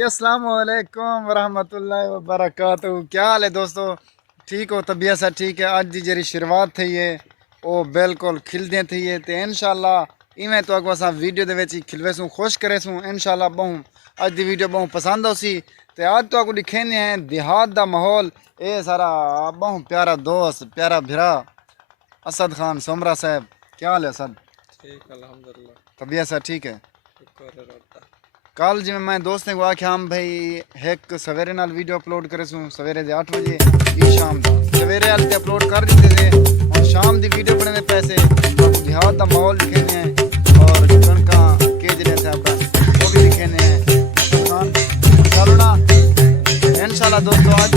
जी अस्सलाम वालेकुम वरहमतुल्लाहि वबरकातुहू। क्या हाल है दोस्तों, ठीक हो? तबीयत से ठीक है? अज की जी शुरुआत थी है वो बिल्कुल खिलदे थी है तो इंशाल्लाह इवें तो अगो असा वीडियो दे विच खिलवे सूँ खुश करे सूँ इंशाल्लाह। बहु अज की वीडियो बहु पसंद हो सी तो अज तो अगो दिखेने हैं देहात का माहौल। ये सारा बहु प्यारा दोस्त प्यारा भिरा असद खान सोमरा साहब। क्या हाल है असद? ठीक अल्हम्दुलिल्लाह। तबीयत से ठीक है? शुक्र है। कल जिमें मैं दोस्तें को आख्या हम भाई एक सवेरे नाल वीडियो अपलोड करे सूँ सवेरे दे 8 बजे ई शाम दा सवेरे वाले अपलोड कर दिते थे और शाम दी वीडियो बनने पैसे देहात का माहौल दिखेने हैं और कणका के जने थे वो भी दिखेने हैं। चलो ना इंशाल्लाह दोस्तों आज